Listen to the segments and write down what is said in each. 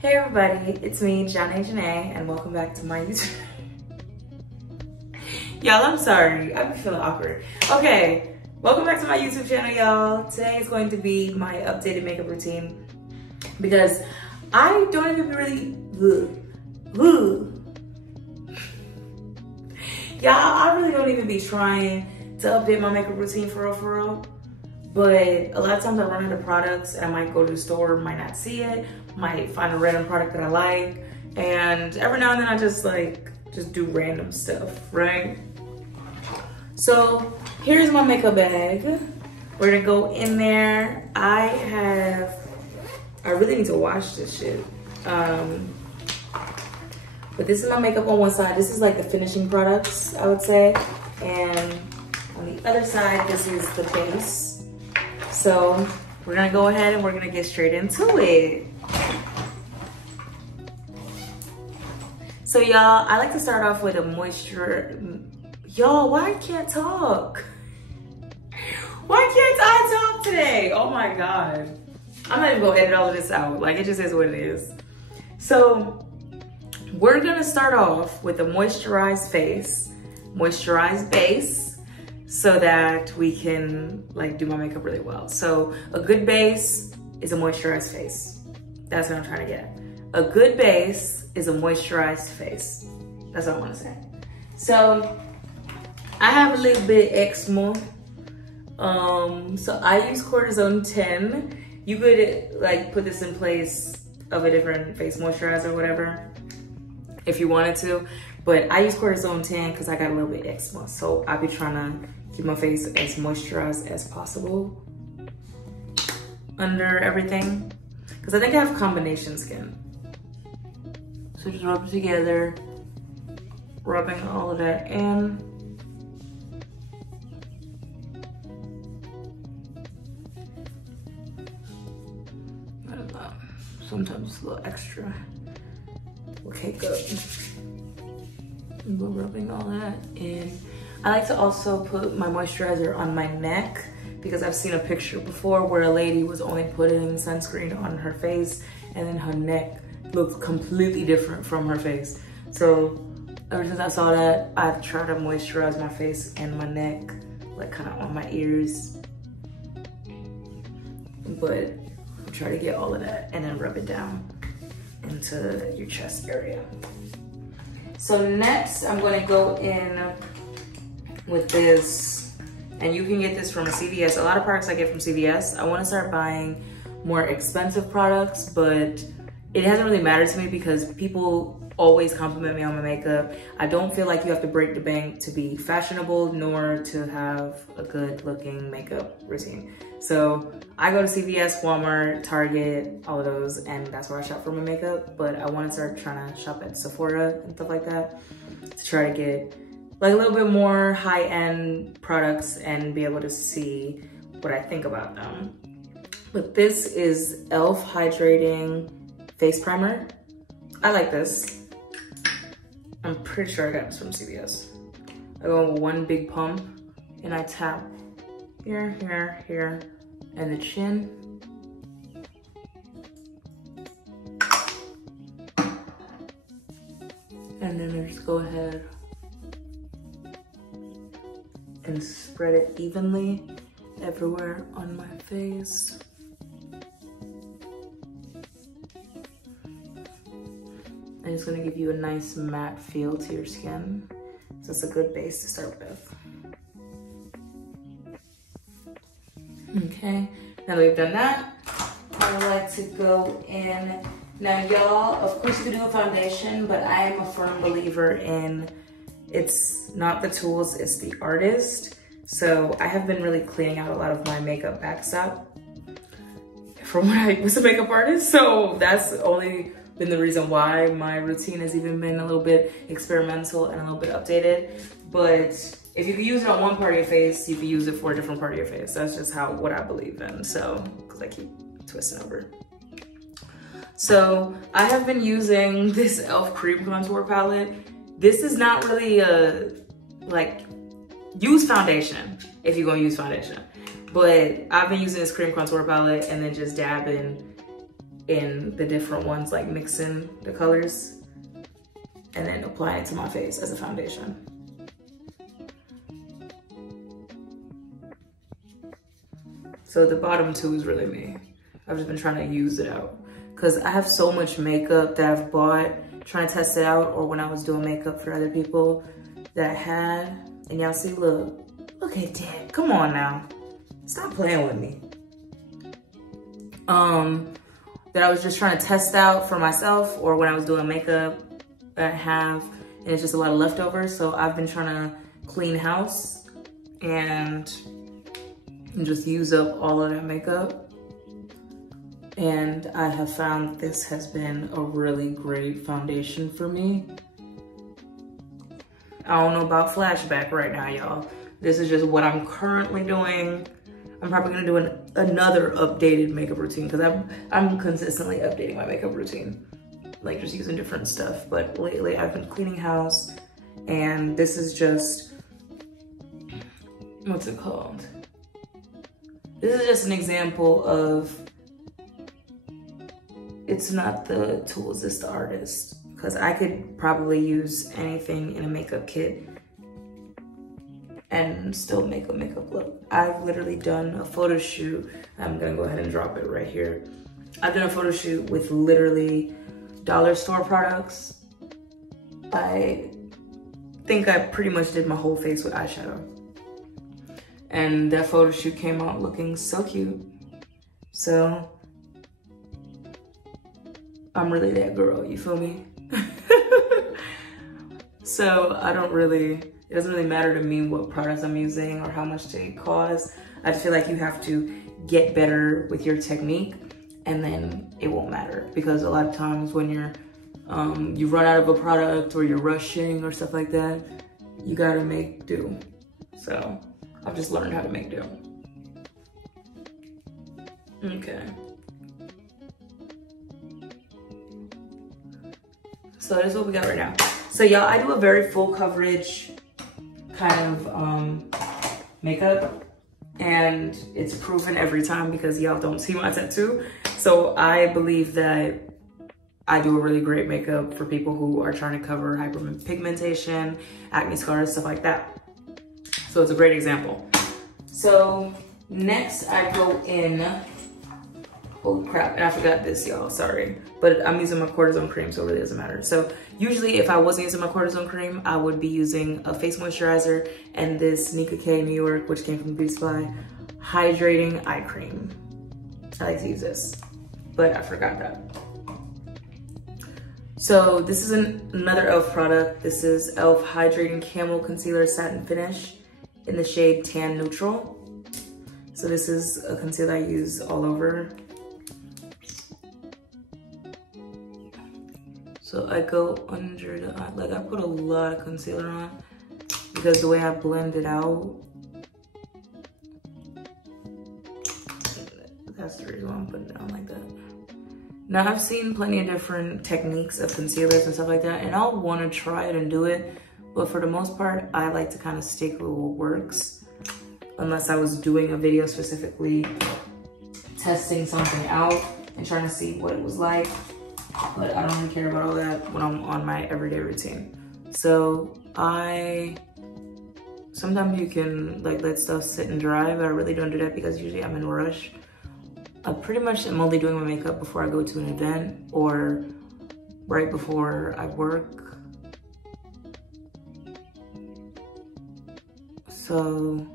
Hey everybody, it's me, Janae, and welcome back to my YouTube. Y'all, I'm sorry, I've been feeling awkward. Okay, welcome back to my YouTube channel, y'all. Today is going to be my updated makeup routine because I don't even really, y'all, I really don't even be trying to update my makeup routine for real. But a lot of times I run into products and I might go to the store, might not see it, might find a random product that I like. And every now and then I just do random stuff, right? So here's my makeup bag. We're gonna go in there. I really need to wash this shit. But this is my makeup on one side. This is like the finishing products, I would say. And on the other side, this is the base. So we're gonna go ahead and we're gonna get straight into it. So y'all, I like to start off with a moisture. Y'all, why I can't talk? Why can't I talk today? Oh my God. I'm not even gonna edit all of this out. Like, it just is what it is. So we're gonna start off with a moisturized face, moisturized base, so that we can do my makeup really well. So a good base is a moisturized face. That's what I'm trying to get. A good base is a moisturized face. That's what I want to say. So I have a little bit eczema. So I use Cortizone 10. You could put this in place of a different face moisturizer or whatever if you wanted to. But I use Cortizone 10 because I got a little bit eczema. So I'll be trying to keep my face as moisturized as possible under everything. Because I think I have combination skin. So just rub it together, rubbing all of that in. I don't know, sometimes it's a little extra. Okay, good. We're rubbing all that in. I like to also put my moisturizer on my neck because I've seen a picture before where a lady was only putting sunscreen on her face and then her neck looked completely different from her face. So ever since I saw that, I've tried to moisturize my face and my neck, kind of on my ears. But try to get all of that and then rub it down into your chest area. So next, I'm gonna go in with this, and you can get this from CVS. A lot of products I get from CVS. I wanna start buying more expensive products, but it hasn't really mattered to me because people always compliment me on my makeup. I don't feel like you have to break the bank to be fashionable, nor to have a good looking makeup routine. So I go to CVS, Walmart, Target, all of those, and that's where I shop for my makeup. But I wanna start trying to shop at Sephora and stuff like that to try to get a little bit more high-end products and be able to see what I think about them. But this is e.l.f. Hydrating Face Primer. I like this. I'm pretty sure I got this from CVS. I go with one big pump and I tap here, here, here, and the chin. And then I just go ahead and spread it evenly everywhere on my face. And it's gonna give you a nice matte feel to your skin. So it's a good base to start with. Okay, now that we've done that, I like to go in. Now y'all, of course you can do a foundation, but I am a firm believer in it's not the tools, it's the artist. So I have been really cleaning out a lot of my makeup backstop from when I was a makeup artist. So that's only been the reason why my routine has even been a little bit experimental and a little bit updated. But if you can use it on one part of your face, you can use it for a different part of your face. That's just what I believe in. So, because I keep twisting over. So I have been using this e.l.f. cream contour palette. This is not really a, use foundation if you're gonna use foundation. But I've been using this cream contour palette and then just dabbing in the different ones, like mixing the colors and then apply it to my face as a foundation. So the bottom two is really me. I've just been trying to use it out because I have so much makeup that I've bought, trying to test it out, or when I was doing makeup for other people that I had, and y'all see, look at that, come on now. Stop playing with me. That I was just trying to test out for myself, or when I was doing makeup that I have, and it's just a lot of leftovers. So I've been trying to clean house and just use up all of that makeup. And I have found this has been a really great foundation for me. I don't know about flashback right now, y'all. This is just what I'm currently doing. I'm probably gonna do another updated makeup routine because I'm consistently updating my makeup routine, like just using different stuff. But lately I've been cleaning house, and this is just, what's it called? This is just an example of, it's not the tools, it's the artist. Because I could probably use anything in a makeup kit and still make a makeup look. I've literally done a photo shoot. I'm gonna go ahead and drop it right here. I've done a photo shoot with literally dollar store products. I think I pretty much did my whole face with eyeshadow. And that photo shoot came out looking so cute. So I'm really that girl, you feel me? So it doesn't really matter to me what products I'm using or how much they cost. I just feel like you have to get better with your technique, and then it won't matter. Because a lot of times when you're, you run out of a product or you're rushing or stuff like that, you gotta make do. So I've just learned how to make do. Okay. So this is what we got right now. So y'all, I do a very full coverage kind of makeup, and it's proven every time because y'all don't see my tattoo. So I believe that I do a really great makeup for people who are trying to cover hyperpigmentation, acne scars, stuff like that. So it's a great example. So next I go in, oh crap, and I forgot this, y'all, sorry. But I'm using my Cortizone cream, so it really doesn't matter. So usually if I wasn't using my Cortizone cream, I would be using a face moisturizer and this Nika K New York, which came from Beauty Supply, hydrating eye cream. I like to use this, but I forgot that. So this is another e.l.f. product. This is e.l.f. Hydrating Camo Concealer Satin Finish in the shade Tan Neutral. So this is a concealer I use all over. So I go under the eye, like I put a lot of concealer on because the way I blend it out, that's the reason why I'm putting it on like that. Now I've seen plenty of different techniques of concealers and stuff like that, and I'll want to try it and do it, but for the most part, I like to kind of stick with what works, unless I was doing a video specifically testing something out and trying to see what it was like. But I don't really care about all that when I'm on my everyday routine. So sometimes you can like let stuff sit and dry, but I really don't do that because usually I'm in a rush. I pretty much am only doing my makeup before I go to an event or right before I work. So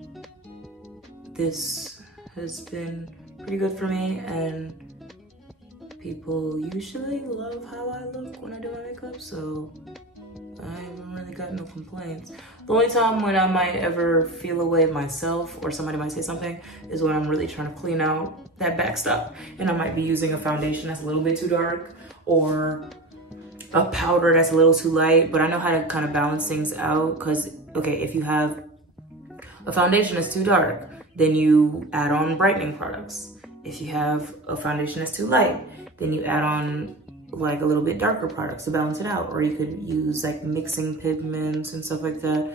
this has been pretty good for me, and people usually love how I look when I do my makeup, so I haven't really got no complaints. The only time when I might ever feel away myself or somebody might say something is when I'm really trying to clean out that back stuff, and I might be using a foundation that's a little bit too dark or a powder that's a little too light, but I know how to kind of balance things out. Because, okay, if you have a foundation that's too dark, then you add on brightening products. If you have a foundation that's too light, then you add on like a little bit darker products to balance it out. Or you could use like mixing pigments and stuff like that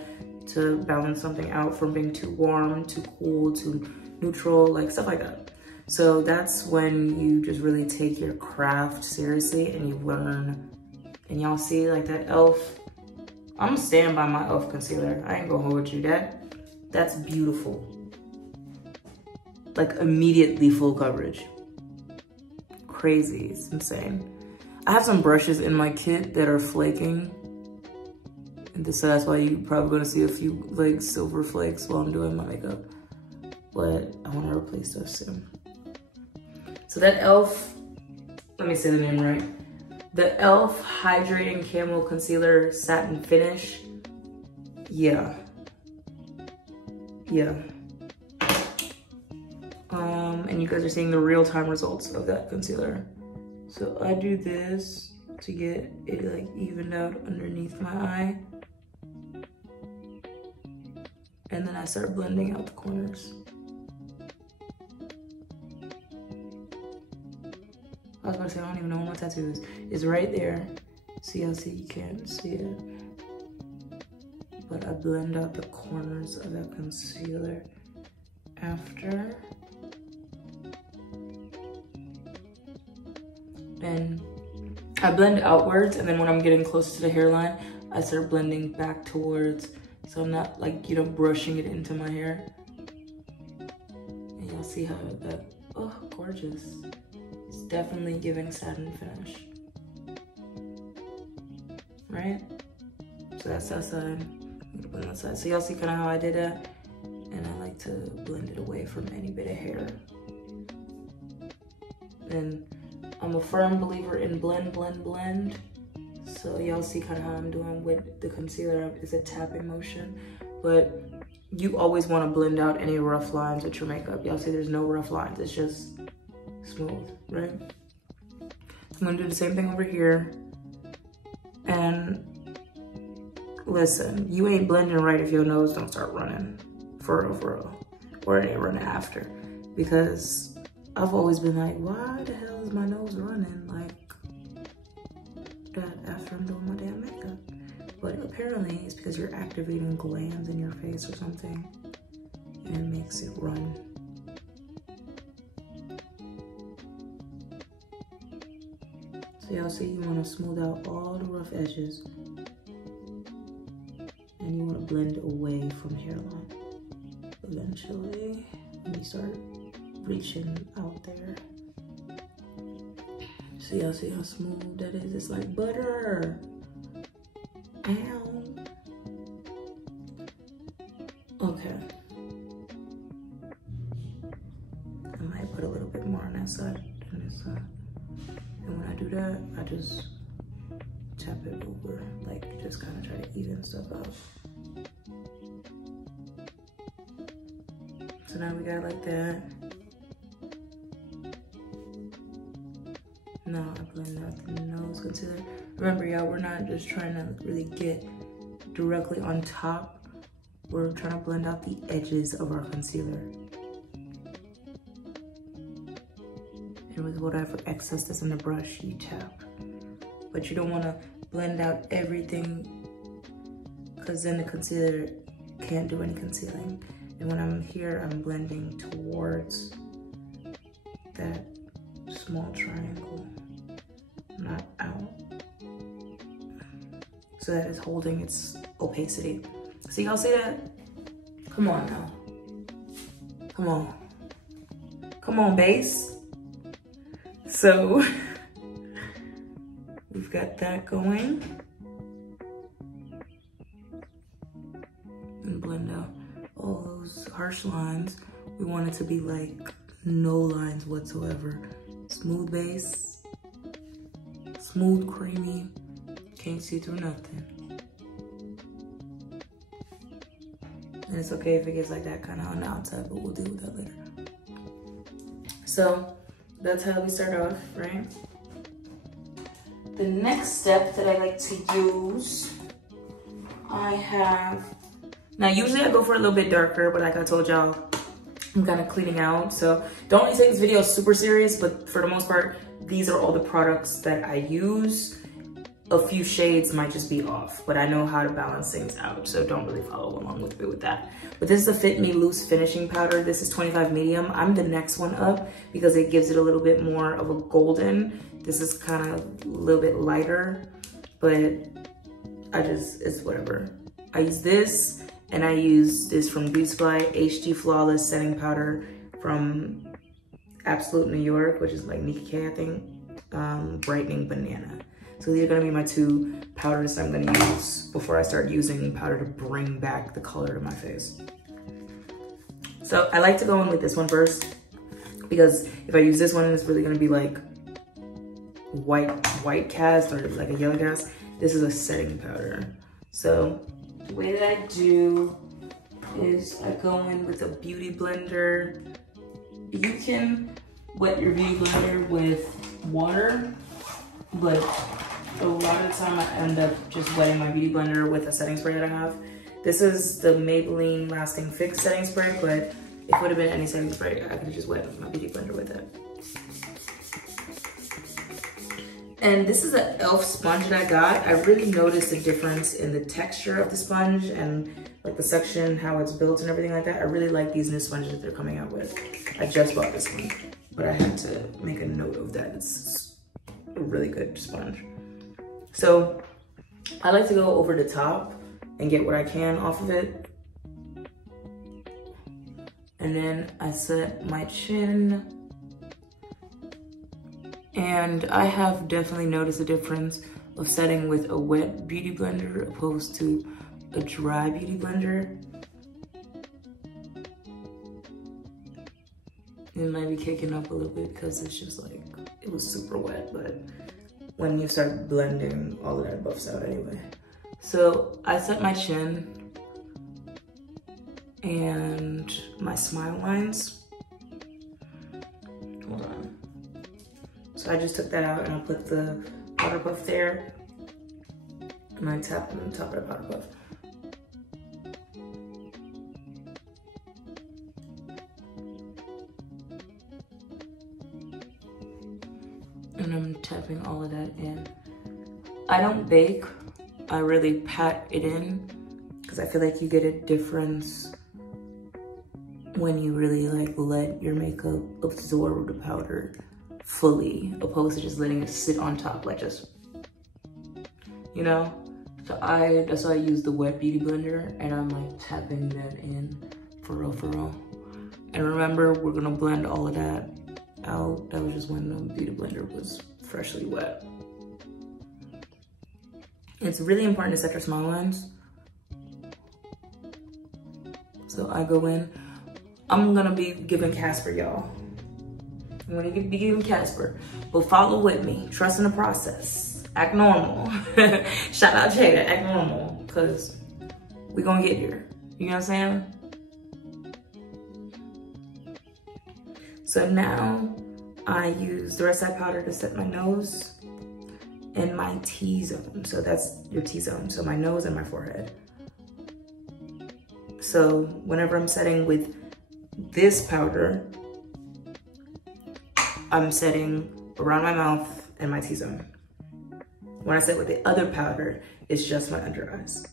to balance something out from being too warm, too cool, too neutral, like stuff like that. So that's when you just really take your craft seriously and you learn. And y'all see like that e.l.f. I'm staying by my e.l.f. concealer. I ain't gonna hold you. That's beautiful. Like immediately full coverage. Crazy, it's insane. I have some brushes in my kit that are flaking. And so that's why you're probably gonna see a few like silver flakes while I'm doing my makeup. But I wanna replace those soon. So that e.l.f., let me say the name right. The e.l.f. Hydrating Camo Concealer Satin Finish. Yeah. And you guys are seeing the real-time results of that concealer. So I do this to get it like evened out underneath my eye. And then I start blending out the corners. I was about to say, I don't even know where my tattoo is. It's right there. See, you can't see it. But I blend out the corners of that concealer after. And I blend outwards, and then when I'm getting close to the hairline, I start blending back towards, so I'm not like, you know, brushing it into my hair. And y'all see how that, oh, gorgeous. It's definitely giving satin finish. Right? So that's that side. I'm gonna blend that side. So y'all see kind of how I did that? And I like to blend it away from any bit of hair. And I'm a firm believer in blend, blend, blend. So y'all see kind of how I'm doing with the concealer. It's a tapping motion, but you always want to blend out any rough lines with your makeup. Y'all see there's no rough lines. It's just smooth, right? I'm gonna do the same thing over here. And listen, you ain't blending right if your nose don't start running, for real. Or it ain't running after. Because I've always been like, why the hell is my nose running like that after I'm doing my damn makeup? But apparently it's because you're activating glands in your face or something, and it makes it run. So y'all see, you want to smooth out all the rough edges, and you want to blend away from hairline. Eventually, when you start reaching out there. So y'all see how smooth that is? It's like butter. Ow. Okay. I might put a little bit more on that side than this side. And when I do that, I just tap it over, like just kind of try to even stuff out. So now we got it like that. Now I blend out the nose concealer. Remember y'all, we're not just trying to really get directly on top. We're trying to blend out the edges of our concealer. And with whatever excess that's in the brush, you tap. But you don't want to blend out everything, because then the concealer can't do any concealing. And when I'm here, I'm blending towards that small triangle, not out. So that is holding its opacity. See, y'all see that? Come on now. Come on. Come on, base. So we've got that going. And blend out all those harsh lines. We want it to be like no lines whatsoever. Smooth base, smooth, creamy, can't see through nothing. And it's okay if it gets like that kind of on the outside, but we'll deal with that later. So that's how we start off, right? The next step that I like to use, I have, now usually I go for a little bit darker, but like I told y'all, I'm kind of cleaning out. So don't really take this video super serious, but for the most part, these are all the products that I use. a few shades might just be off, but I know how to balance things out, so don't really follow along with me with that. But this is the Fit Me Loose Finishing Powder. This is 25 medium. I'm the next one up because it gives it a little bit more of a golden. This is kind of a little bit lighter, but it's whatever. I use this, and I use this from Beauty Supply, HD Flawless Setting Powder from Absolute New York, which is like Nika K, I think. Brightening Banana. So these are gonna be my two powders I'm gonna use before I start using powder to bring back the color to my face. So I like to go in with this one first, because if I use this one, it's really gonna be like white cast or like a yellow cast. This is a setting powder. So the way that I do is I go in with a beauty blender. You can wet your beauty blender with water, but a lot of the time I end up just wetting my beauty blender with a setting spray that I have. This is the Maybelline Lasting Fix setting spray, but if it would have been any setting spray, I could have just wet my beauty blender with it. And this is an e.l.f. sponge that I got. I really noticed a difference in the texture of the sponge and like the suction, how it's built and everything like that. I really like these new sponges that they're coming out with. I just bought this one, but I had to make a note of that. It's a really good sponge. So I like to go over the top and get what I can off of it. And then I set my chin. And I have definitely noticed a difference of setting with a wet beauty blender opposed to a dry beauty blender. It might be kicking up a little bit because it's just like, it was super wet, but when you start blending, all of that buffs out anyway. So I set my chin and my smile lines. Hold on. So I just took that out and I put the powder puff there. And I tap on the top of the powder puff. And I'm tapping all of that in. I don't bake, I really pat it in because I feel like you get a difference when you really like let your makeup absorb the powder fully, opposed to just letting it sit on top, like just, you know? So that's why I use the wet beauty blender and I'm like tapping that in for real, for real. And remember, we're gonna blend all of that out. That was just when the beauty blender was freshly wet. It's really important to set your smile lines. So I go in. I'm gonna be giving Casper, y'all. I'm gonna be giving Casper, but follow with me. Trust in the process. Act normal. Shout out Jada, act normal, because we gonna get here. You know what I'm saying? So now I use the rest of that powder to set my nose and my T-zone. So that's your T-zone, so my nose and my forehead. So whenever I'm setting with this powder, I'm setting around my mouth and my T-zone. When I set with the other powder, it's just my under eyes.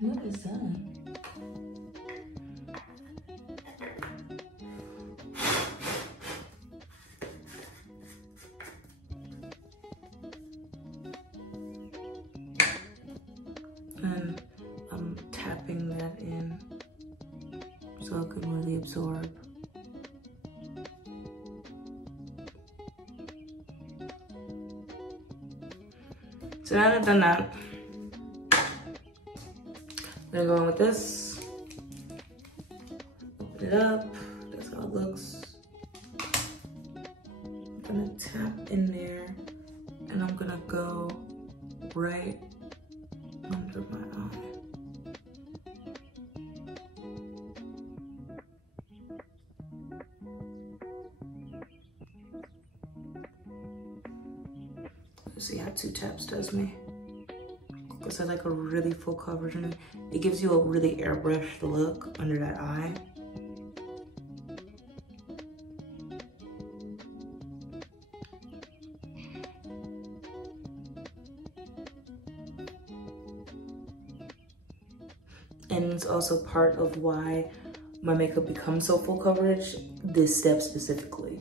What is that? And I'm tapping that in so it can really absorb. So now that I've done that, I'm gonna go in with this, open it up, that's how it looks. I'm gonna tap in there and I'm gonna go right under my eye. Let's see how 2 taps does me. This has like a really full coverage in it. It gives you a really airbrushed look under that eye. And it's also part of why my makeup becomes so full coverage, this step specifically.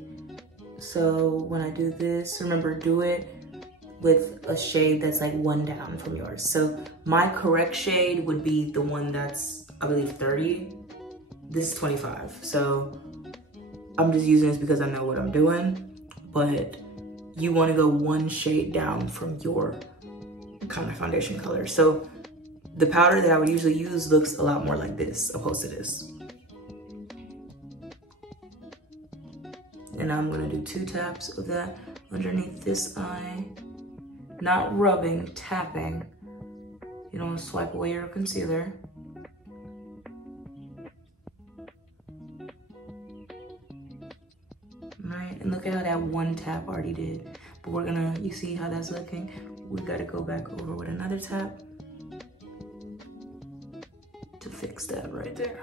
So when I do this, remember, do it with a shade that's like one down from yours. So my correct shade would be the one that's, I believe, 30. This is 25. So I'm just using this because I know what I'm doing, but you wanna go one shade down from your kind of foundation color. So the powder that I would usually use looks a lot more like this opposed to this. And I'm gonna do 2 taps of that underneath this eye. Not rubbing, tapping. You don't wanna swipe away your concealer. Right, and look at how that 1 tap already did. But we're gonna, you see how that's looking? We gotta go back over with another tap to fix that right there.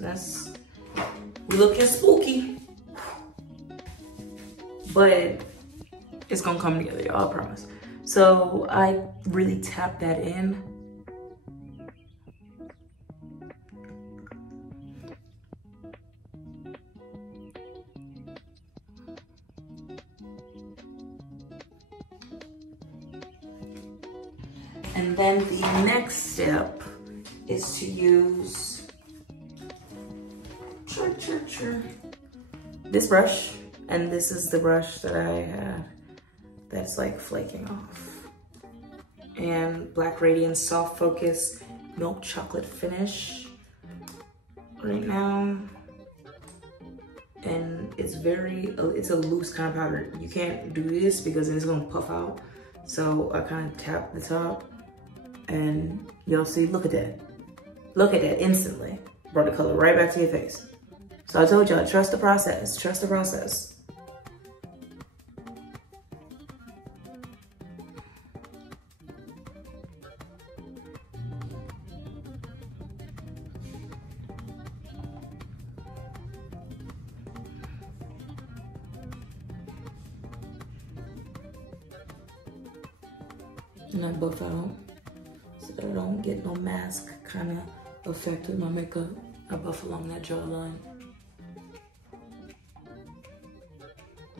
That's, we looking spooky, but it's gonna come together, y'all, I promise. So I really tap that in. And then the next step is to use this brush, and this is the brush that I had that's like flaking off. And Black Radiance Soft Focus Milk Chocolate Finish right now. And it's a loose kind of powder. You can't do this because it's gonna puff out. So I kind of tap the top and y'all see, look at that. Look at that, instantly. Brought the color right back to your face. So I told y'all, trust the process, trust the process. And I buff out so that I don't get no mask kind of effect with my makeup. I buff along that jawline.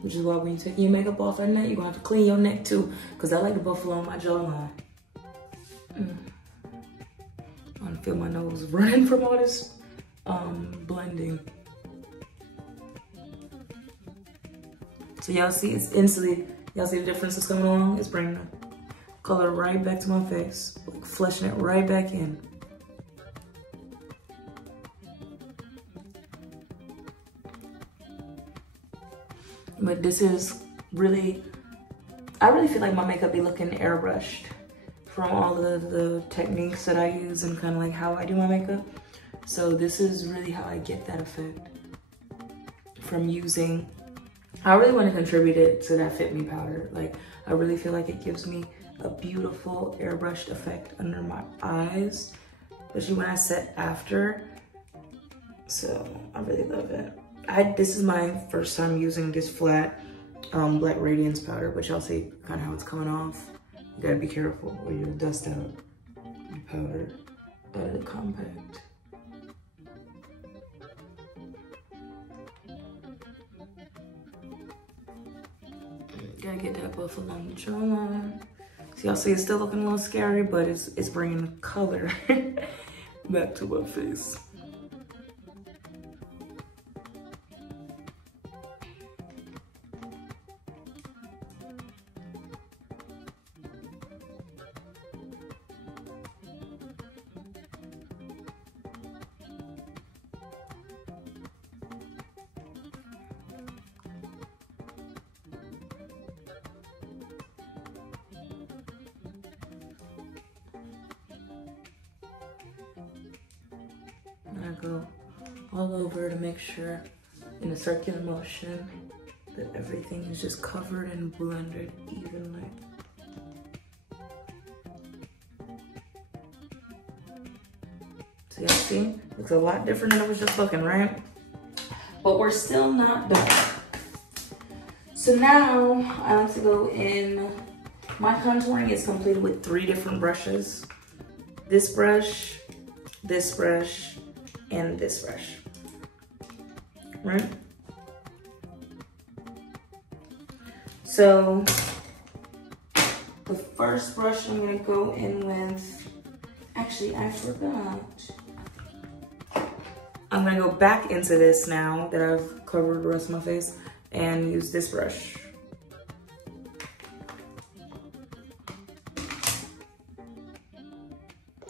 Which is why when you take your makeup off at night, you're gonna have to clean your neck too, because I like to buff along my jawline. I feel my nose running from all this blending. So y'all see, it's instantly, y'all see the difference that's coming along? It's bringing the color right back to my face, like fleshing it right back in. But this is really, I really feel like my makeup be looking airbrushed from all of the techniques that I use and kind of like how I do my makeup. So this is really how I get that effect from using, I really want to contribute it to that Fit Me powder. Like, I really feel like it gives me a beautiful airbrushed effect under my eyes, especially when I set after. So I really love it. This is my first time using this flat Black Radiance powder, which I'll see kind of how it's coming off. You gotta be careful or you'll dust out the powder out of the compact. Gotta get that buff along the jawline. See, y'all see it's still looking a little scary, but it's bringing the color back to my face. go all over to make sure in a circular motion that everything is just covered and blended evenly. So y'all see, looks a lot different than it was just looking, right? But we're still not done. So now I like to go in, my contouring is completed with 3 different brushes. This brush, and this brush, right? So the first brush I'm gonna go in with, actually I forgot. I'm gonna go back into this now that I've covered the rest of my face and use this brush.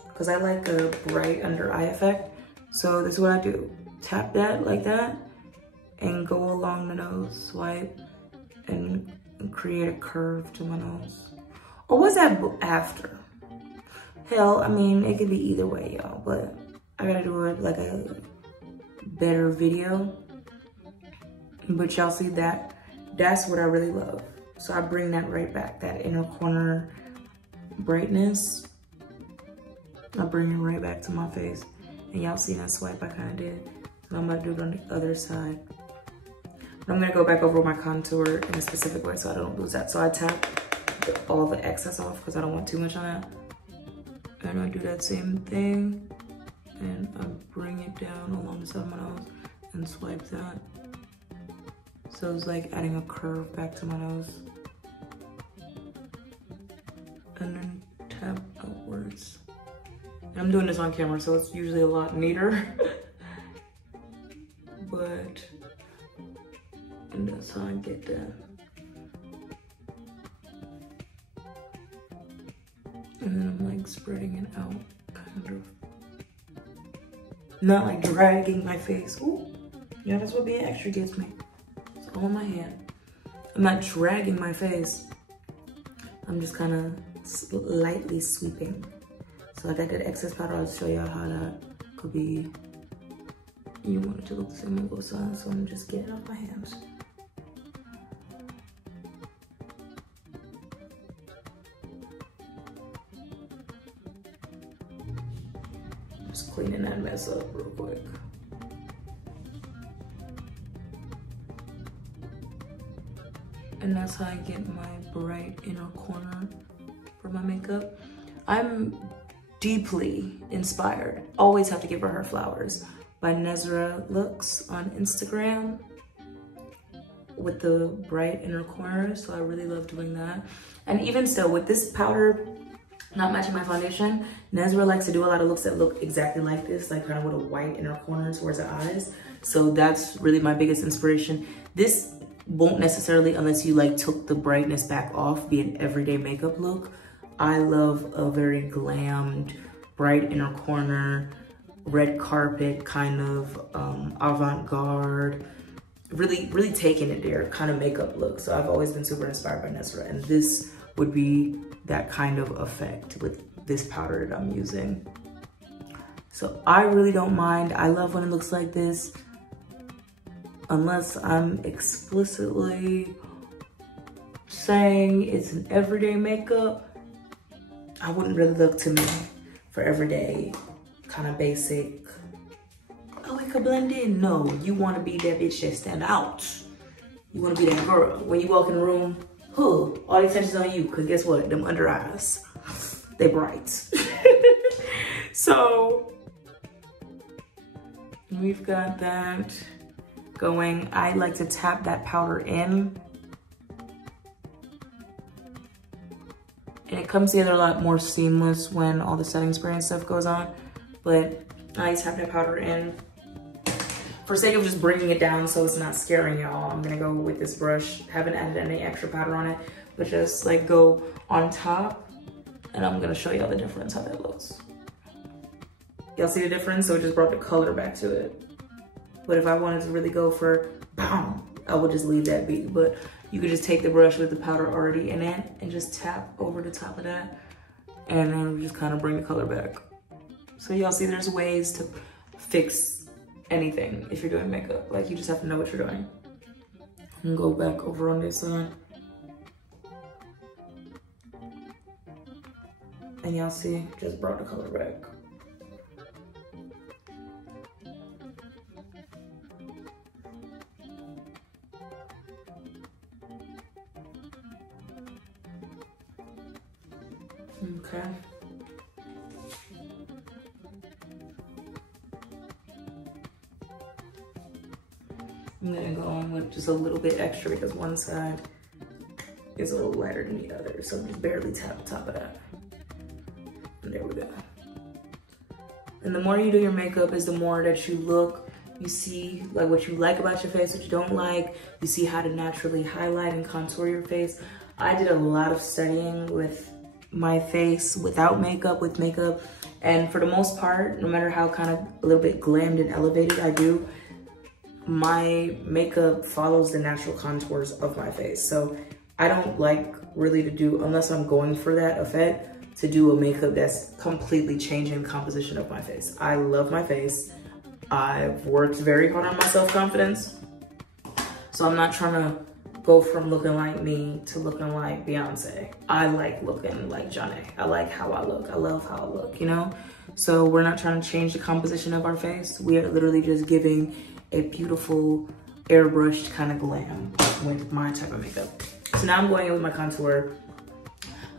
Because I like a bright under eye effect. So this is what I do. Tap that like that and go along the nose, swipe and create a curve to my nose. Or was that after? Hell, I mean, it could be either way, y'all, but I gotta do it like a better video. But y'all see that? That's what I really love. So I bring that right back, that inner corner brightness. I bring it right back to my face. And y'all see that swipe I kind of did. So I'm gonna do it on the other side. But I'm gonna go back over my contour in a specific way so I don't lose that. So I tap all the excess off because I don't want too much on that. And I do that same thing. And I bring it down along the side of my nose and swipe that. So it's like adding a curve back to my nose. And then tap outwards. And I'm doing this on camera, so it's usually a lot neater. But, and that's how I get that. And then I'm like spreading it out, kind of. Not like dragging my face. Ooh, yeah, that's what being extra gets me. It's all in my hand. I'm not dragging my face. I'm just kind of lightly sweeping. So like I did excess powder, I'll show y'all how that could be. You want it to look the same on both sides, so I'm just getting off my hands. Just cleaning that mess up real quick. And that's how I get my bright inner corner for my makeup. I'm deeply inspired, always have to give her flowers, by Nezra Looks on Instagram with the bright inner corner. So I really love doing that. And even still with this powder not matching my foundation, Nezra likes to do a lot of looks that look exactly like this, like kind of with a white inner corner towards the eyes. So that's really my biggest inspiration. This won't necessarily, unless you like took the brightness back off, be an everyday makeup look. I love a very glammed, bright inner corner, red carpet kind of avant-garde, really taking it there kind of makeup look. So I've always been super inspired by Nezra, and this would be that kind of effect with this powder that I'm using. So I really don't mind. I love when it looks like this, unless I'm explicitly saying it's an everyday makeup. I wouldn't really look to me for everyday, kind of basic. Oh, it could blend in. No, you want to be that bitch that stand out. You want to be that girl. When you walk in the room, all the attention's on you, because guess what? Them under eyes, they bright. So we've got that going. I like to tap that powder in. And it comes together a lot more seamless when all the setting spray and stuff goes on. But I tap that powder in. For sake of just bringing it down so it's not scaring y'all, I'm gonna go with this brush. Haven't added any extra powder on it, but just like go on top. And I'm gonna show y'all the difference, how that looks. Y'all see the difference? So it just brought the color back to it. But if I wanted to really go for boom, I would just leave that be. But you could just take the brush with the powder already in it and just tap over the top of that. And then just kind of bring the color back. So y'all see there's ways to fix anything if you're doing makeup. Like, you just have to know what you're doing. And go back over on this side. And y'all see, just brought the color back. Okay. I'm gonna go on with just a little bit extra because one side is a little lighter than the other. So just barely tap the top of that. And there we go. And the more you do your makeup is the more that you look, you see like what you like about your face, what you don't like. You see how to naturally highlight and contour your face. I did a lot of studying with my face without makeup, with makeup. And for the most part, no matter how kind of a little bit glammed and elevated I do, my makeup follows the natural contours of my face. So I don't like really to do, unless I'm going for that effect, to do a makeup that's completely changing the composition of my face. I love my face. I've worked very hard on my self-confidence. So I'm not trying to go from looking like me to looking like Beyonce. I like looking like Johnny. I like how I look. I love how I look, you know? So we're not trying to change the composition of our face. We are literally just giving a beautiful airbrushed kind of glam with my type of makeup. So now I'm going in with my contour.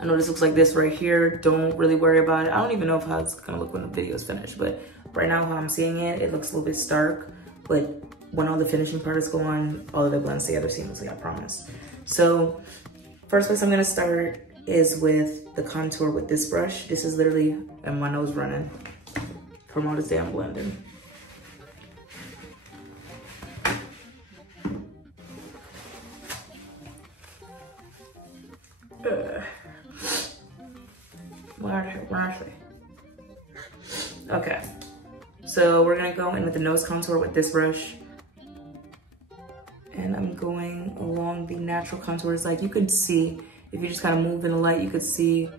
I know this looks like this right here. Don't really worry about it. I don't even know how it's gonna look when the video is finished, but right now how I'm seeing it, it looks a little bit stark, but when all the finishing parts go on, all of it blends together seamlessly, I promise. So first place I'm gonna start is with the contour with this brush. This is literally, and my nose running from all this damn blending. Okay, so we're gonna go in with the nose contour with this brush. And I'm going along the natural contours. Like, you could see, if you just kind of move in the light, you could see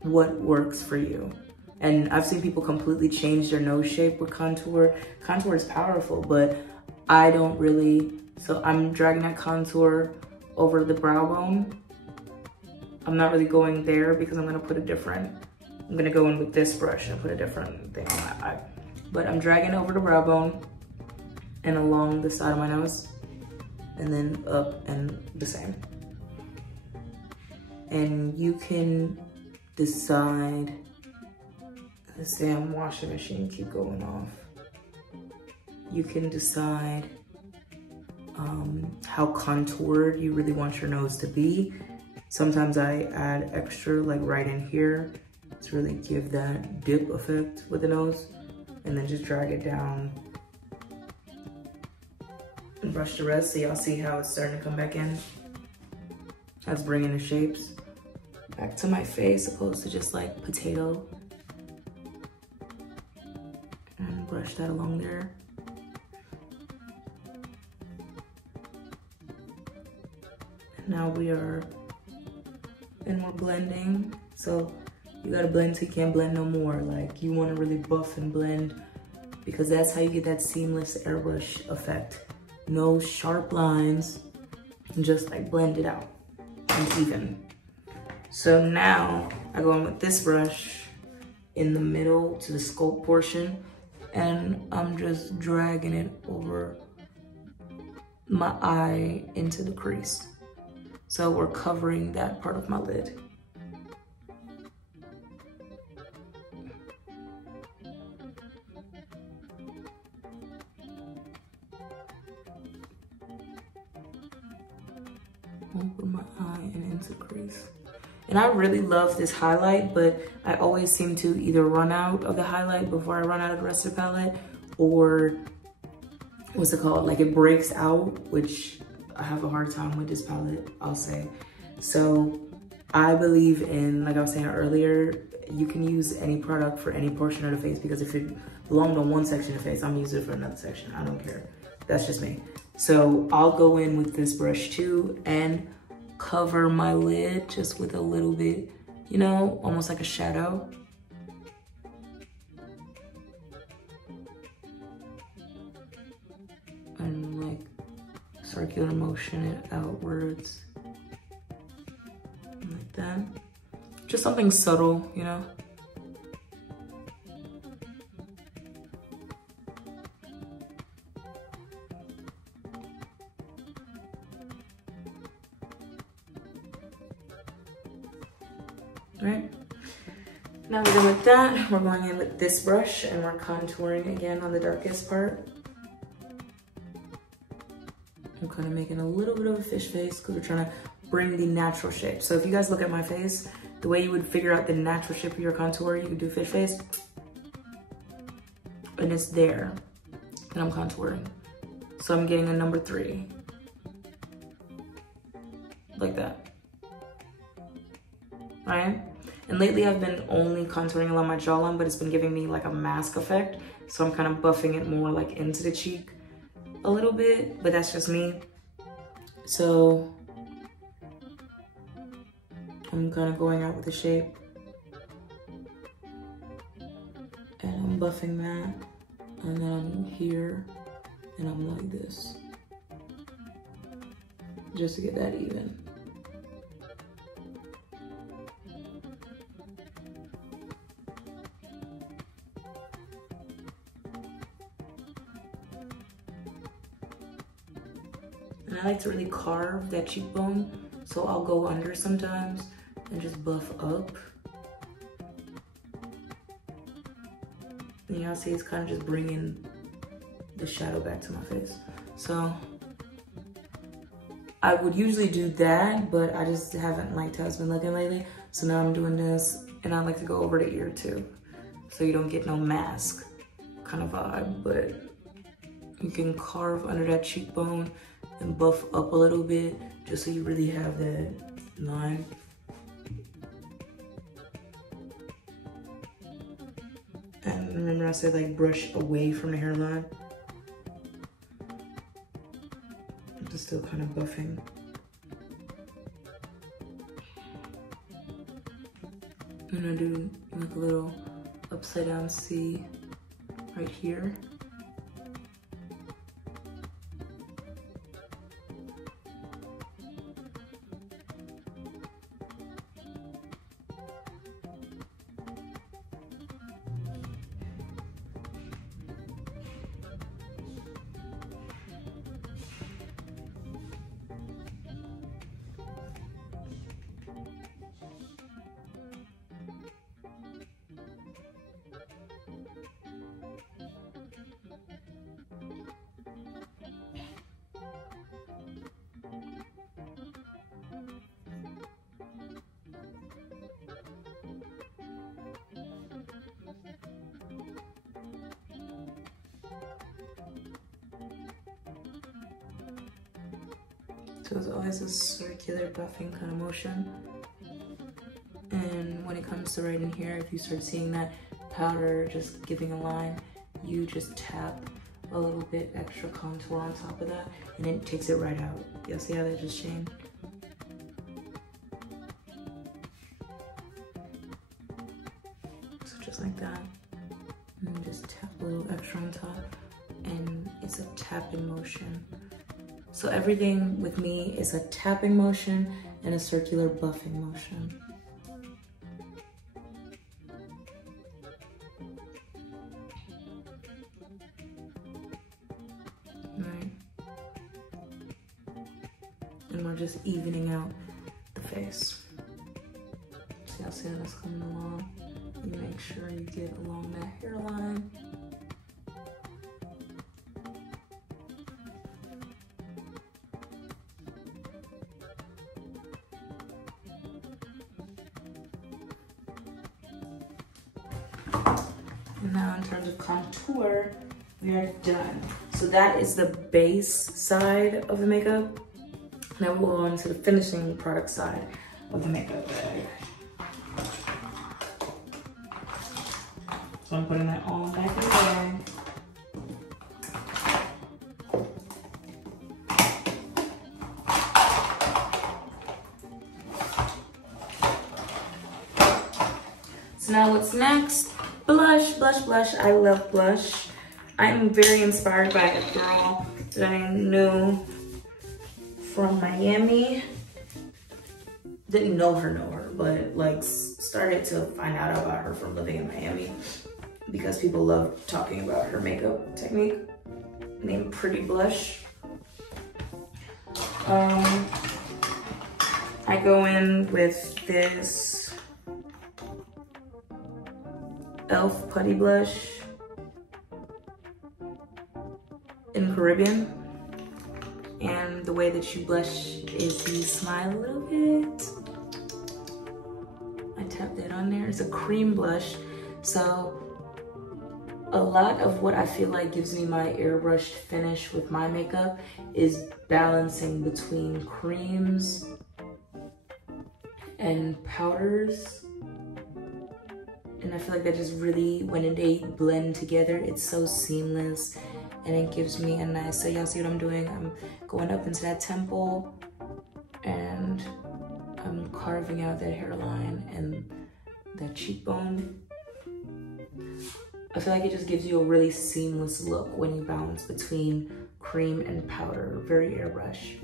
what works for you. And I've seen people completely change their nose shape with contour. Contour is powerful, but I don't really, so I'm dragging that contour over the brow bone. I'm not really going there because I'm gonna put a different, I'm gonna go in with this brush and put a different thing on my eye. But I'm dragging over the brow bone and along the side of my nose and then up and the same. And you can decide, this damn washing machine keep going off. You can decide how contoured you really want your nose to be. Sometimes I add extra, like right in here, to really give that dip effect with the nose, and then just drag it down and brush the rest. So y'all see how it's starting to come back in. That's bringing the shapes back to my face, opposed to just like potato. And brush that along there. And now we are, and we're blending. So you gotta blend till you can't blend no more. Like, you wanna really buff and blend, because that's how you get that seamless airbrush effect. No sharp lines, and just like blend it out and even. So now I go in with this brush in the middle to the sculpt portion, and I'm just dragging it over my eye into the crease. So we're covering that part of my lid. Over my eye and into crease. And I really love this highlight, but I always seem to either run out of the highlight before I run out of the rest of the palette, or what's it called? Like, it breaks out, which I have a hard time with this palette, I'll say. So I believe in, like I was saying earlier, you can use any product for any portion of the face, because if it belonged on one section of the face, I'm using it for another section. I don't care. That's just me. So I'll go in with this brush too and cover my lid just with a little bit, you know, almost like a shadow. and like circular motion it outwards. Like that. Just something subtle, you know? Right? Now we're done with that. We're going in with this brush and we're contouring again on the darkest part. I'm kind of making a little bit of a fish face because we're trying to bring the natural shape. So if you guys look at my face, the way you would figure out the natural shape of your contour, you could do fish face. And it's there. And I'm contouring. So I'm getting a number 3. Like that. Right? And lately I've been only contouring along my jawline, but it's been giving me like a mask effect. So I'm kind of buffing it more like into the cheek a little bit, but that's just me. So I'm kind of going out with the shape. And I'm buffing that. And then I'm here and I'm like this. Just to get that even. And I like to really carve that cheekbone, so I'll go under sometimes and just buff up. And y'all see it's kind of just bringing the shadow back to my face. So I would usually do that, but I just haven't liked how it's been looking lately. So now I'm doing this, and I like to go over the ear too, so you don't get no mask kind of vibe, but you can carve under that cheekbone and buff up a little bit just so you really have that line. And remember I said like brush away from the hairline. I'm just still kind of buffing. I'm gonna do like a little upside down C right here. So it's always a circular buffing kind of motion. And when it comes to right in here, if you start seeing that powder just giving a line, you just tap a little bit extra contour on top of that and it takes it right out. You'll see how that just changed? So just like that. And just tap a little extra on top. And it's a tapping motion. So everything with me is a tapping motion and a circular buffing motion. Right. And we're just evening out the face. See how Santa's coming along? You make sure you get along that hairline. Now in terms of contour, we are done. So that is the base side of the makeup. Now we'll go on to the finishing product side of the makeup bag. So I'm putting that all back in the bag. So now what's next? Blush, blush, blush. I love blush. I'm very inspired by a girl that I knew from Miami. Didn't know her, but like started to find out about her from living in Miami because people love talking about her makeup technique named Pretty Blush. I go in with this e.l.f. putty blush in Caribbean. And the way that you blush is you smile a little bit. I tap that on there. It's a cream blush. So a lot of what I feel like gives me my airbrushed finish with my makeup is balancing between creams and powders. And I feel like that just really, when they blend together, it's so seamless. And it gives me a nice, so y'all see what I'm doing? I'm going up into that temple and I'm carving out that hairline and that cheekbone. I feel like it just gives you a really seamless look when you bounce between cream and powder, very airbrush.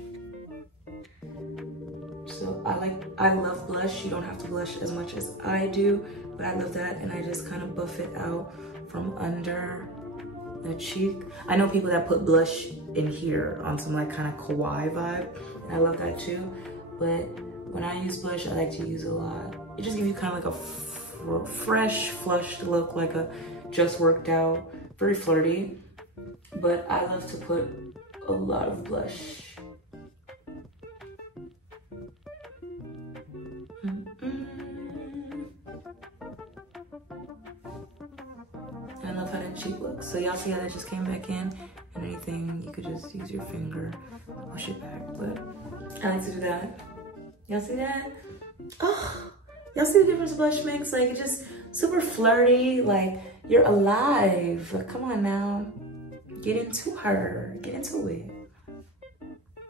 So I love blush. You don't have to blush as much as I do, but I love that. And I just kind of buff it out from under the cheek. I know people that put blush in here on some like kind of kawaii vibe, and I love that too. But when I use blush, I like to use a lot. It just gives you kind of like a fresh, flushed look, like a just worked out, very flirty. But I love to put a lot of blush. Cheek look. So y'all see how that just came back in, and anything you could just use your finger to push it back. But I like to do that. Y'all see that? Oh, y'all see the difference blush makes? Like, it's just super flirty. Like, you're alive. Like, come on now, get into her, get into it,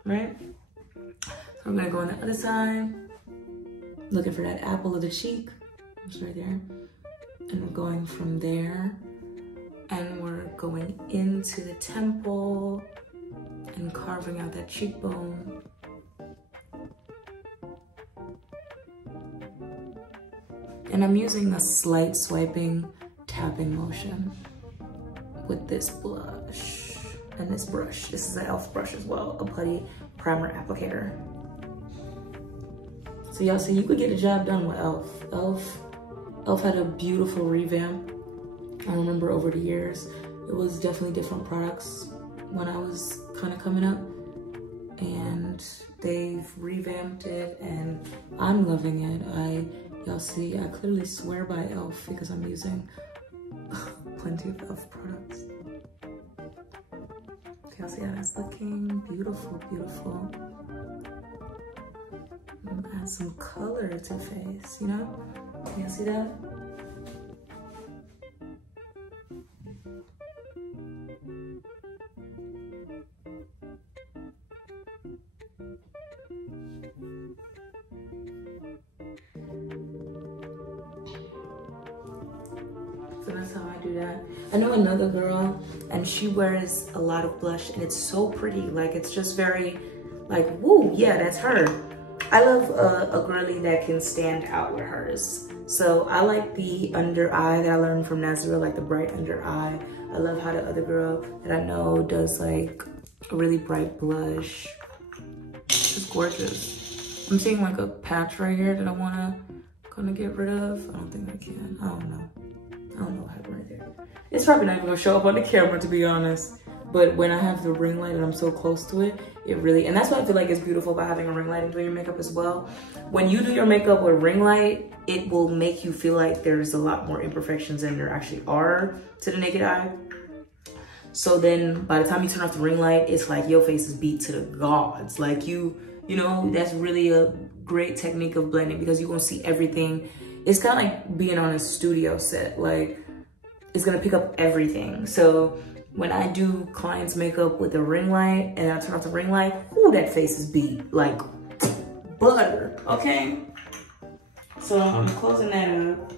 right? So I'm gonna go on the other side, looking for that apple of the cheek. It's right there, and we're going from there. And we're going into the temple and carving out that cheekbone. And I'm using a slight swiping, tapping motion with this blush and this brush. This is an e.l.f. brush as well, a putty primer applicator. So y'all see, you could get a job done with e.l.f. e.l.f. had a beautiful revamp. I remember over the years, it was definitely different products when I was kind of coming up, and they've revamped it and I'm loving it. Y'all see, I clearly swear by e.l.f. because I'm using plenty of e.l.f. products. Y'all see how that's looking? Beautiful, beautiful. Add some color to face, you know? Y'all see that? So that's how I do that. I know another girl, and she wears a lot of blush, and it's so pretty. Like, it's just very, like, woo, yeah, that's her. I love a girly that can stand out with hers. So I like the under eye that I learned from Nazira, like the bright under eye. I love how the other girl that I know does like a really bright blush. It's gorgeous. I'm seeing like a patch right here that I wanna kind of get rid of. I don't think I can. I don't know. I don't know what happened right there. It's probably not even gonna show up on the camera, to be honest. But when I have the ring light and I'm so close to it, it really, and that's what I feel like is beautiful about having a ring light and doing your makeup as well. When you do your makeup with ring light, it will make you feel like there's a lot more imperfections than there actually are to the naked eye. So then by the time you turn off the ring light, it's like your face is beat to the gods. Like you know, that's really a great technique of blending because you're gonna see everything. It's kind of like being on a studio set. Like, it's gonna pick up everything. So when I do clients' makeup with a ring light and I turn off the ring light, ooh, that face is beat like butter, okay? So I'm closing that up.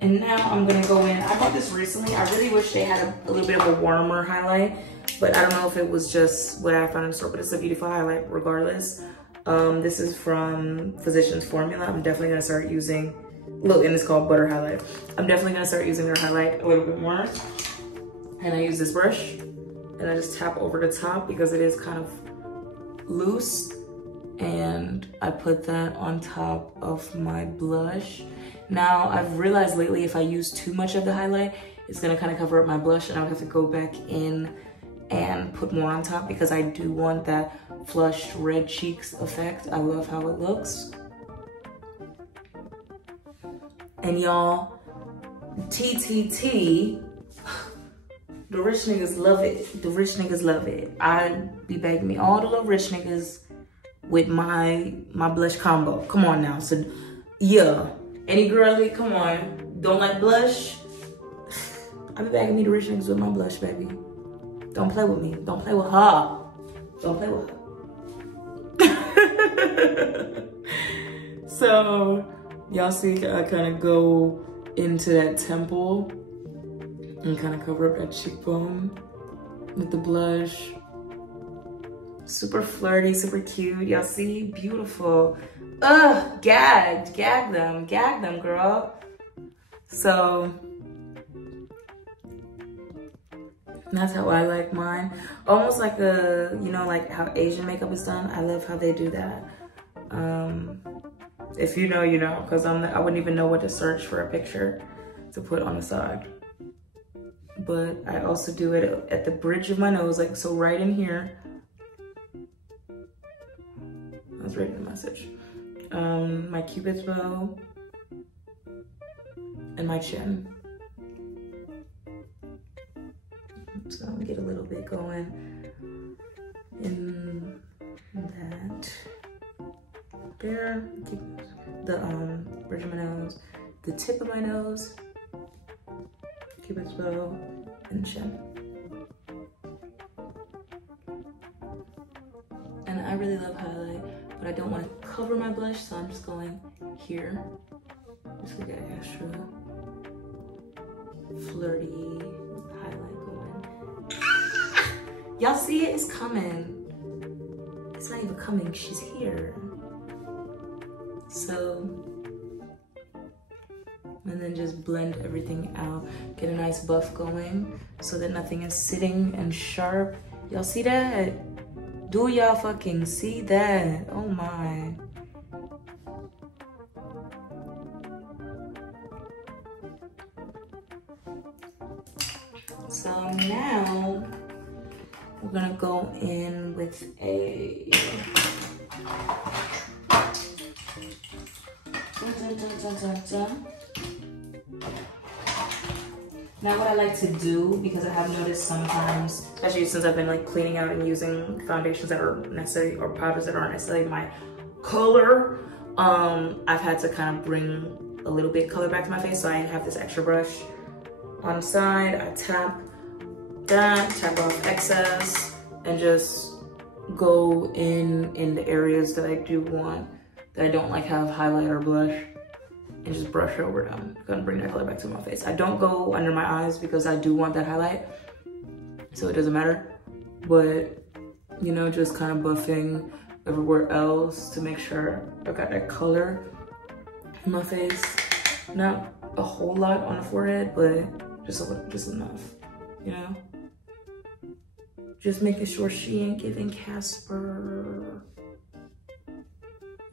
And now I'm gonna go in. I bought this recently. I really wish they had a little bit of a warmer highlight, but I don't know if it was just what I found in the store, but it's a beautiful highlight regardless. This is from Physicians Formula. I'm definitely gonna start using, look, and it's called Butter Highlight. I'm definitely gonna start using their highlight a little bit more. And I use this brush and I just tap over the top because it is kind of loose. And I put that on top of my blush. Now, I've realized lately if I use too much of the highlight, it's gonna kind of cover up my blush and I would have to go back in and put more on top because I do want that flushed red cheeks effect. I love how it looks. And y'all, TTT, the rich niggas love it. The rich niggas love it. I be begging me, all the little rich niggas with my blush combo. Come on now. So yeah, any girly, come on. Don't like blush? I be begging me the rich niggas with my blush, baby. Don't play with me. Don't play with her. Don't play with her. So y'all see I kind of go into that temple and kind of cover up that cheekbone with the blush. Super flirty, super cute. Y'all see? Beautiful. Ugh, gag them, girl. So that's how I like mine. Almost like a, you know, like how Asian makeup is done. I love how they do that. If you know, you know, because I wouldn't even know what to search for a picture to put on the side. But I also do it at the bridge of my nose, like so right in here. I was reading the message. My cupid's bow and my chin. So I'm gonna get a little bit going in that. There, keep the bridge of my nose, the tip of my nose, cupid's bow, and chin. And I really love highlight, but I don't want to cover my blush, so I'm just going here. Just gonna get an extra flirty highlight going. Y'all see it? It's coming. It's not even coming, she's here. So, and then just blend everything out. Get a nice buff going so that nothing is sitting and sharp. Y'all see that? Do y'all fucking see that? Oh my. So now we're gonna go in with a Now what I like to do, because I have noticed sometimes, especially since I've been like cleaning out and using foundations that aren't necessarily, or powders that aren't necessarily my color, I've had to kind of bring a little bit color back to my face. So I have this extra brush on the side. I tap that, tap off excess, and just go in the areas that I do want, that I don't like have highlight or blush, and just brush over them. I'm gonna bring that color back to my face. I don't go under my eyes because I do want that highlight, so it doesn't matter. But, you know, just kind of buffing everywhere else to make sure I got that color in my face. Not a whole lot on the forehead, but just enough, you know? Just making sure she ain't giving Casper.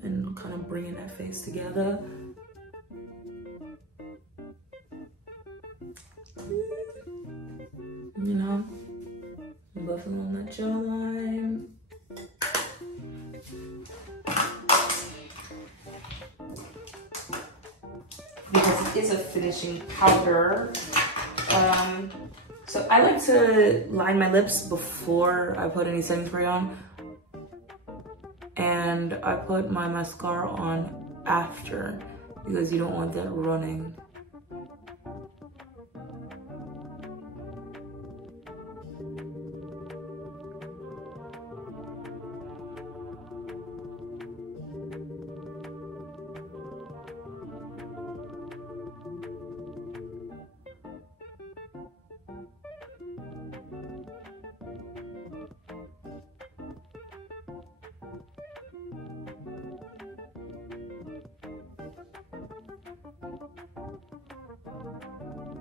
And kind of bringing that face together. You know, buffing on that jawline. Because it is a finishing powder. So I like to line my lips before I put any setting spray on. And I put my mascara on after, because you don't want that running.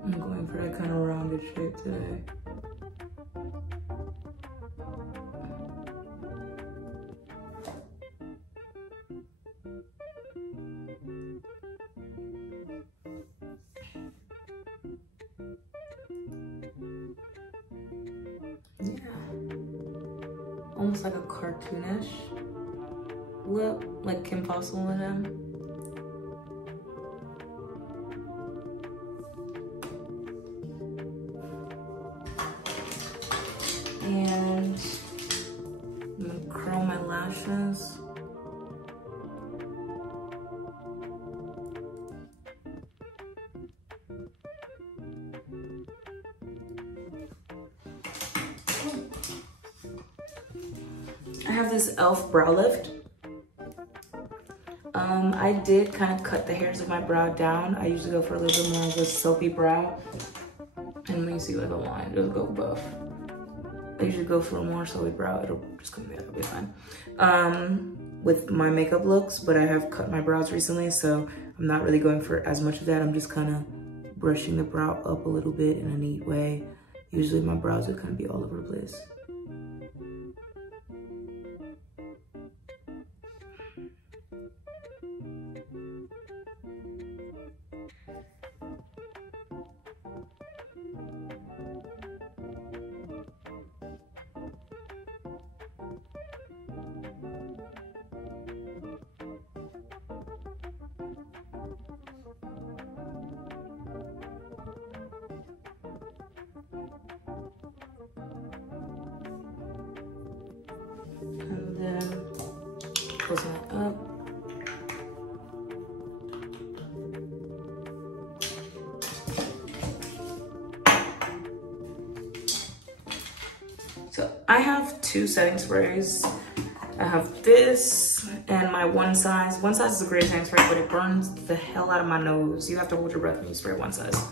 I'm going for that kind of rounded shape today. Almost like a cartoonish lip, like Kim Possible and them. And I'm gonna curl my lashes. I have this e.l.f. brow lift. I did kind of cut the hairs of my brow down. I usually go for a little bit more of a soapy brow. And when you see like a line, it'll go buff. I usually go for a more soapy brow. It'll just come in, it'll be fine. With my makeup looks, but I have cut my brows recently, so I'm not really going for as much of that. I'm just kind of brushing the brow up a little bit in a neat way. Usually my brows would kind of be all over the place. And then closing it up. So I have two setting sprays. I have this and my one size. One size is a great setting spray, but it burns the hell out of my nose. You have to hold your breath when you spray one size.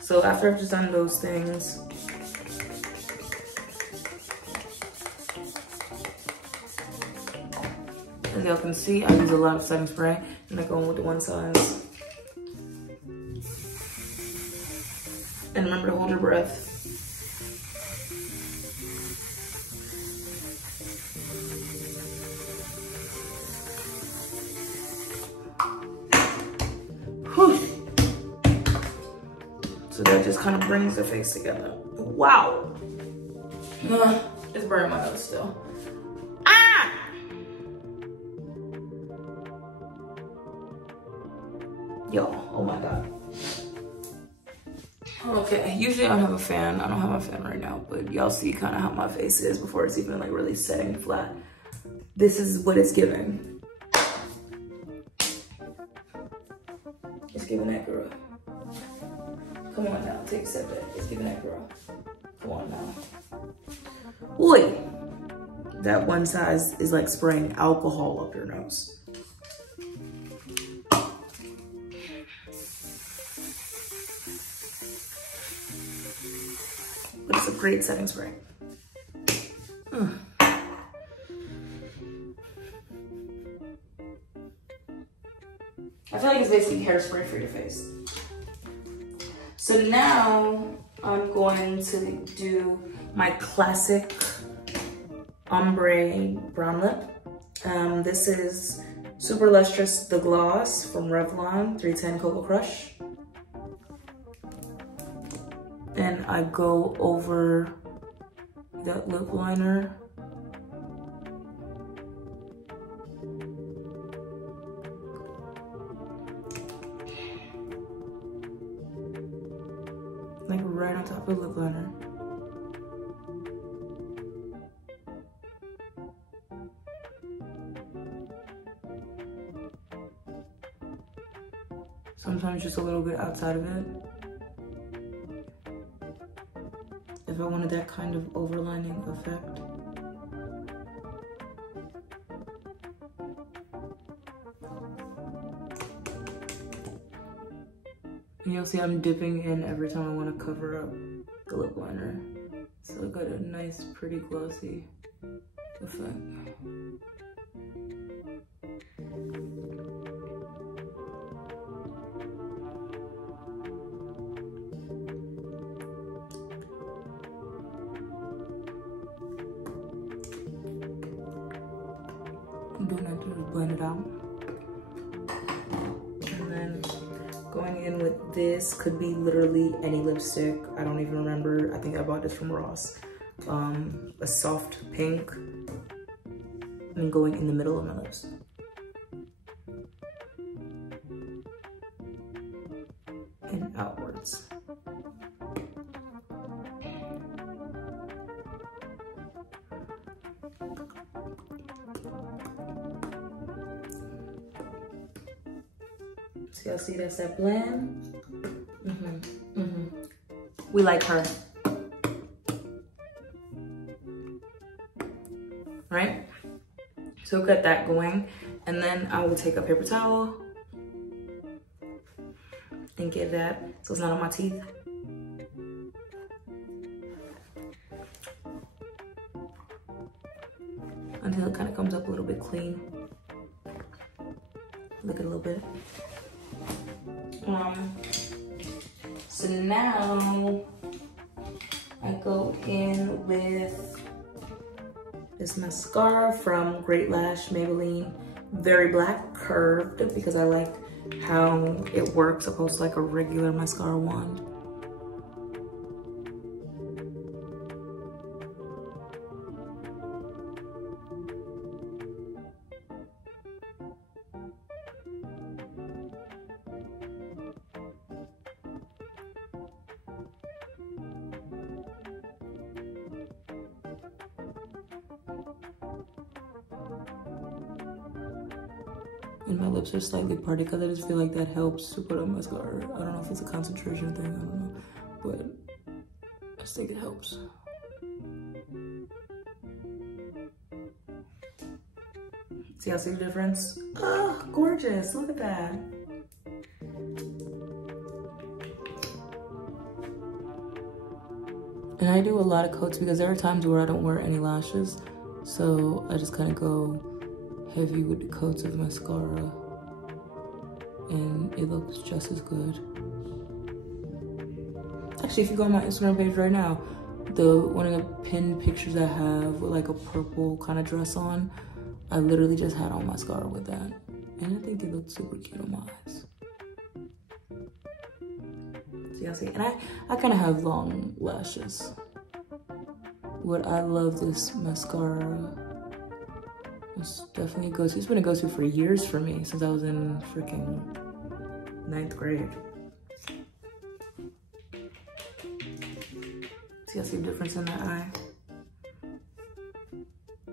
So after I've just done those things, as y'all can see, I use a lot of setting spray and I go in with the one size. And remember to hold your breath. Whew. So that just kind of brings the face together. Wow. It's burning my nose still. Y'all, oh my God. Okay, usually I don't have a fan. I don't have a fan right now, but y'all see kind of how my face is before it's even like really setting flat. This is what it's giving. It's giving that girl. Come on now, take a step back. It's giving that girl. Come on now. Oi! That one size is like spraying alcohol up your nose. But it's a great setting spray. I feel like it's basically hairspray for your face. So now I'm going to do my classic ombre brown lip. This is Super Lustrous The Gloss from Revlon 310 Cocoa Crush. And I go over that lip liner. Like right on top of the lip liner. Sometimes just a little bit outside of it. If I wanted that kind of overlining effect. And you'll see I'm dipping in every time I want to cover up the lip liner. So I got a nice, pretty glossy effect. doing that to just blend it out. And then going in with this, could be literally any lipstick. I don't even remember. I think I bought this from Ross. A soft pink. And going in the middle of my lips. And outwards. So y'all see that's that blend? We like her. Right? So got that going. And then I will take a paper towel and get that so it's not on my teeth. Until it kind of comes up a little bit clean. Look at a little bit. So now I go in with this mascara from Great Lash Maybelline, very black curved, because I like how it works opposed to like a regular mascara wand. And my lips are slightly parted because I just feel like that helps to put on mascara. I don't know if it's a concentration thing, I don't know, but I just think it helps. See how I see the difference? Oh, gorgeous, look at that. And I do a lot of coats because there are times where I don't wear any lashes. So I just kind of go heavy with the coats of mascara and it looks just as good. Actually, if you go on my Instagram page right now, one of the pinned pictures I have with like a purple kind of dress on, I literally just had on mascara with that. And I think it looked super cute on my eyes. So y'all see, and I kind of have long lashes. What I love this mascara. It's definitely a go-to. It's been a go-to for years for me, since I was in freaking 9th grade. See, I see a difference in that eye.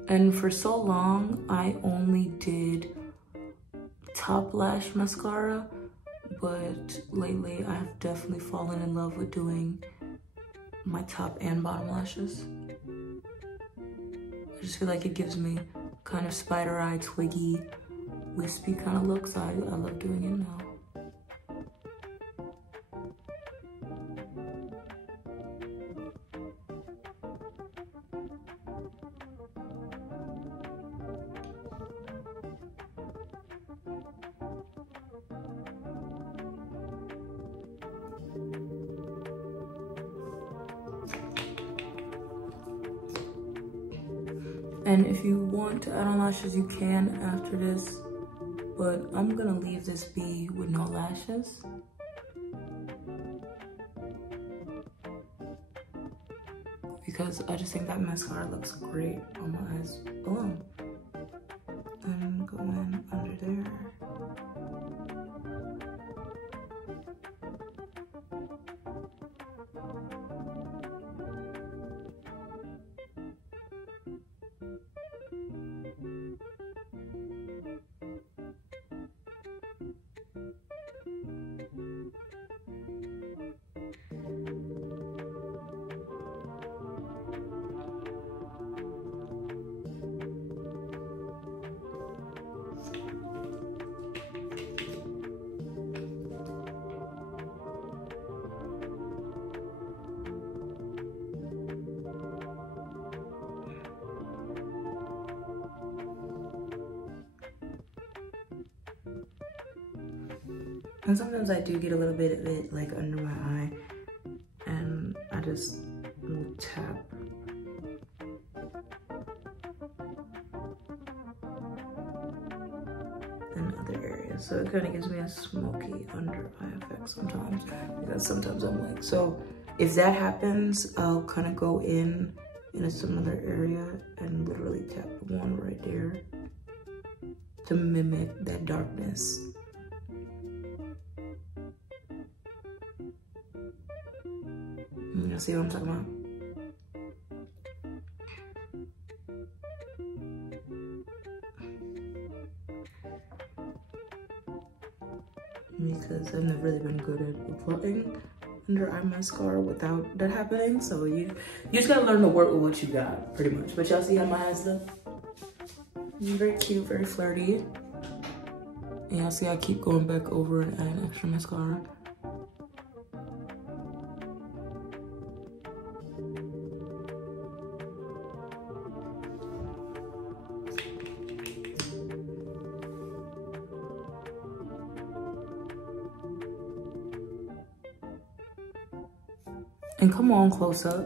And for so long, I only did top lash mascara, but lately I've definitely fallen in love with doing my top and bottom lashes. I just feel like it gives me kind of spider eye, twiggy, wispy kind of looks. I love doing it now. And if you want to add on lashes, you can after this, but I'm gonna leave this be with no lashes. Because I just think that mascara looks great on my eyes alone. And go in under there. And sometimes I do get a little bit of it like under my eye, and I just will tap. in other areas. So it kind of gives me a smoky under eye effect sometimes, because sometimes I'm like, so if that happens, I'll kind of go in some other area and literally tap one right there to mimic that darkness. You see what I'm talking about? Because I've never really been good at applying under eye mascara without that happening. So you just gotta learn to work with what you got, pretty much. But y'all see how my eyes look? Very cute, very flirty. And y'all see I keep going back over and adding extra mascara. And come on, close up.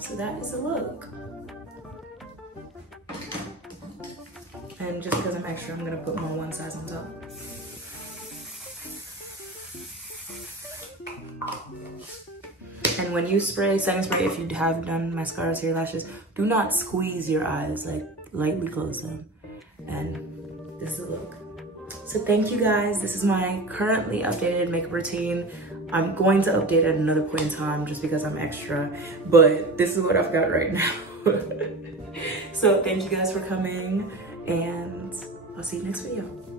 So that is the look. And just because I'm extra, I'm gonna put more one size on top. And when you spray, setting spray, if you have done mascara to your lashes, do not squeeze your eyes, like lightly close them. And this is the look. So thank you guys. This is my currently updated makeup routine. I'm going to update at another point in time just because I'm extra, but this is what I've got right now. So thank you guys for coming, and I'll see you next video.